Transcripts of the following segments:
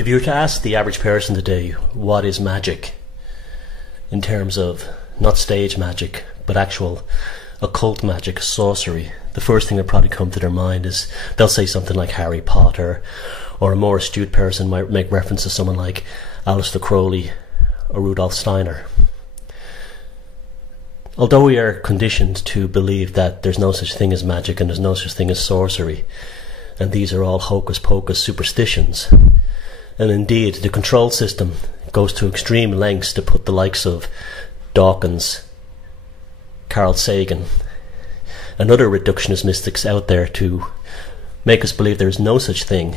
If you were to ask the average person today, what is magic? In terms of not stage magic, but actual occult magic, sorcery, the first thing that probably come to their mind is they'll say something like Harry Potter, or a more astute person might make reference to someone like Aleister Crowley or Rudolf Steiner. Although we are conditioned to believe that there's no such thing as magic and there's no such thing as sorcery, and these are all hocus pocus superstitions, and indeed the control system goes to extreme lengths to put the likes of Dawkins, Carl Sagan and other reductionist mystics out there to make us believe there is no such thing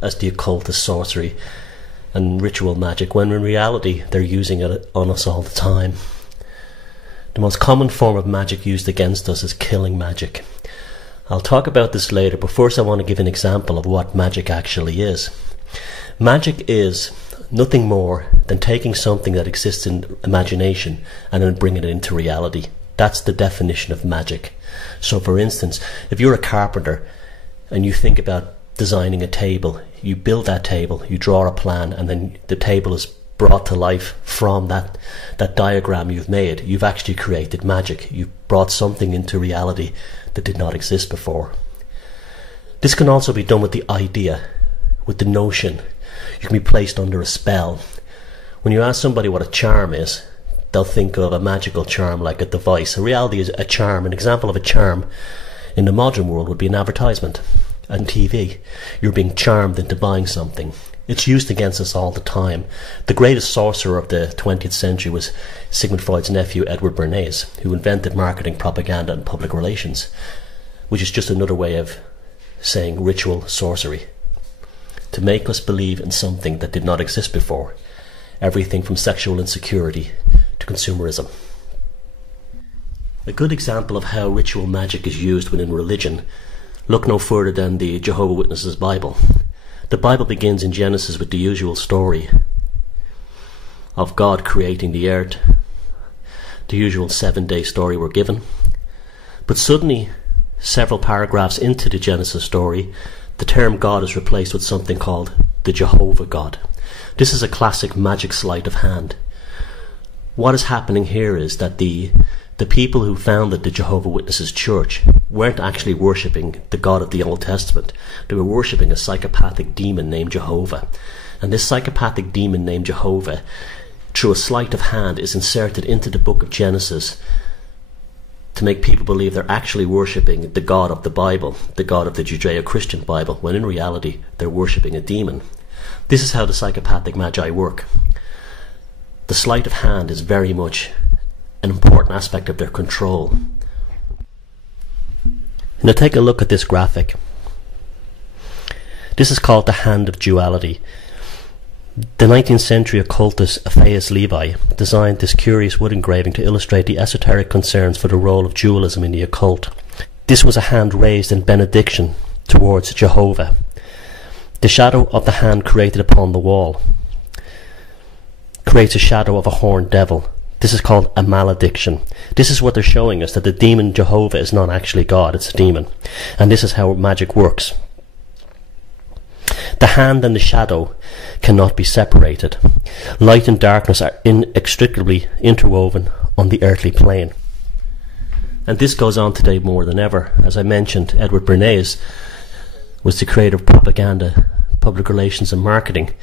as the occult, as sorcery and ritual magic, when in reality they're using it on us all the time. The most common form of magic used against us is killing magic. I'll talk about this later, but first I want to give an example of what magic actually is. Magic is nothing more than taking something that exists in imagination and then bringing it into reality. That's the definition of magic. So for instance, if you're a carpenter and you think about designing a table, you build that table, you draw a plan, and then the table is brought to life from that diagram you've made. You've actually created magic. You've brought something into reality that did not exist before. This can also be done with the idea, with the notion. You can be placed under a spell. When you ask somebody what a charm is, they'll think of a magical charm like a device. In reality, is a charm. An example of a charm in the modern world would be an advertisement on TV. You're being charmed into buying something. It's used against us all the time. The greatest sorcerer of the 20th century was Sigmund Freud's nephew, Edward Bernays, who invented marketing, propaganda and public relations, which is just another way of saying ritual sorcery, to make us believe in something that did not exist before. Everything from sexual insecurity to consumerism. A good example of how ritual magic is used within religion, look no further than the Jehovah's Witnesses' Bible. The Bible begins in Genesis with the usual story of God creating the earth. The usual 7-day story we're given. But suddenly, several paragraphs into the Genesis story, the term God is replaced with something called the Jehovah God. This is a classic magic sleight of hand. What is happening here is that the people who founded the Jehovah's Witnesses Church weren't actually worshipping the God of the Old Testament. They were worshipping a psychopathic demon named Jehovah. And this psychopathic demon named Jehovah, through a sleight of hand, is inserted into the book of Genesis to make people believe they're actually worshipping the God of the Bible, the God of the Judeo-Christian Bible, when in reality they're worshipping a demon. This is how the psychopathic magi work. The sleight of hand is very much an important aspect of their control. Now take a look at this graphic. This is called the Hand of Duality. The 19th century occultist Aphaeus Levi designed this curious wood engraving to illustrate the esoteric concerns for the role of dualism in the occult. This was a hand raised in benediction towards Jehovah. The shadow of the hand created upon the wall creates a shadow of a horned devil. This is called a malediction. This is what they're showing us, that the demon Jehovah is not actually God, it's a demon. And this is how magic works. The hand and the shadow cannot be separated. Light and darkness are inextricably interwoven on the earthly plane. And this goes on today more than ever. As I mentioned, Edward Bernays was the creator of propaganda, public relations and marketing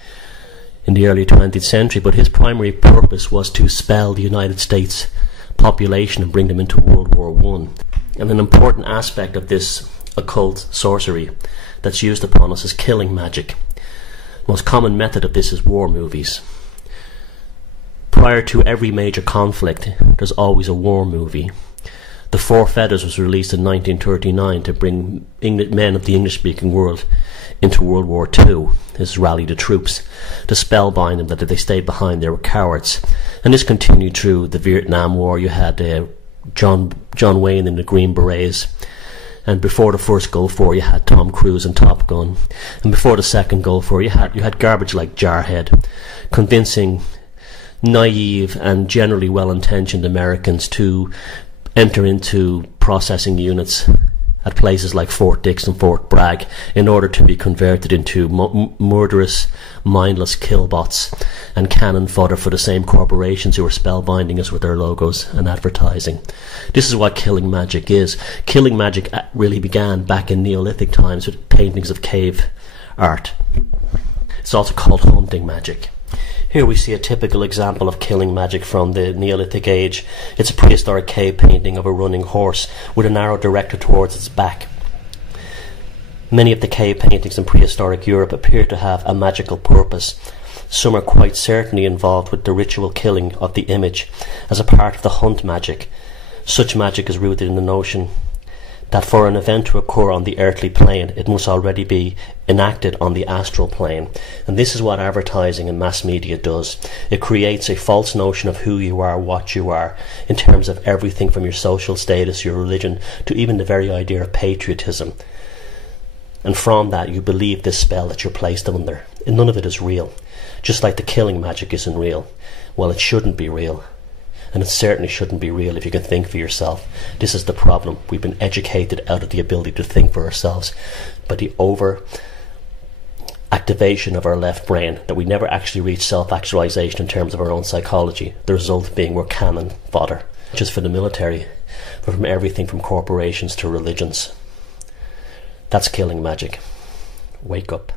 in the early 20th century, but his primary purpose was to spell the United States population and bring them into World War I. And an important aspect of this occult sorcery that's used upon us is killing magic. The most common method of this is war movies. Prior to every major conflict, there's always a war movie. The Four Feathers was released in 1939 to bring men of the English-speaking world into World War II. This rallied the troops to spellbind them that if they stayed behind they were cowards. And this continued through the Vietnam War. You had John Wayne in the Green Berets. And before the first Gulf War you had Tom Cruise and Top Gun. And before the second Gulf War you had garbage like Jarhead, convincing naive and generally well-intentioned Americans to enter into processing units at places like Fort Dix and Fort Bragg in order to be converted into murderous, mindless killbots and cannon fodder for the same corporations who are spellbinding us with their logos and advertising. This is what killing magic is. Killing magic really began back in Neolithic times with paintings of cave art. It's also called hunting magic. Here we see a typical example of killing magic from the Neolithic age. It's a prehistoric cave painting of a running horse with an arrow directed towards its back. Many of the cave paintings in prehistoric Europe appear to have a magical purpose. Some are quite certainly involved with the ritual killing of the image as a part of the hunt magic. Such magic is rooted in the notion that for an event to occur on the earthly plane, it must already be enacted on the astral plane. And this is what advertising and mass media does. It creates a false notion of who you are, what you are, in terms of everything from your social status, your religion, to even the very idea of patriotism. And from that, you believe this spell that you're placed under. And none of it is real. Just like the killing magic isn't real. Well, it shouldn't be real. And it certainly shouldn't be real if you can think for yourself. This is the problem. We've been educated out of the ability to think for ourselves by the over-activation of our left brain, that we never actually reach self-actualization in terms of our own psychology. The result being we're cannon fodder, not just for the military, but from everything from corporations to religions. That's killing magic. Wake up.